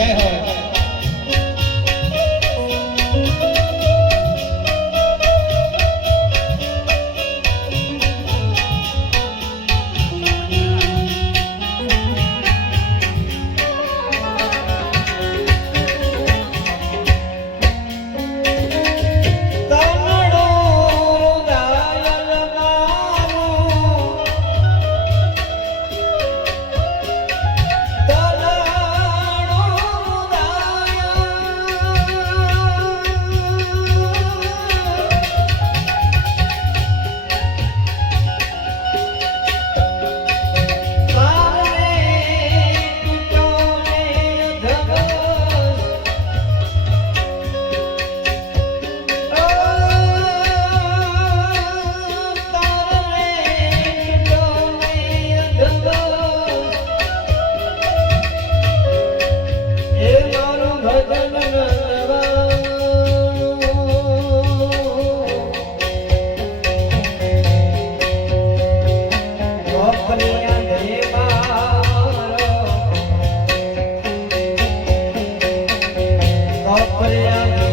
জয় হয় બાપરિયા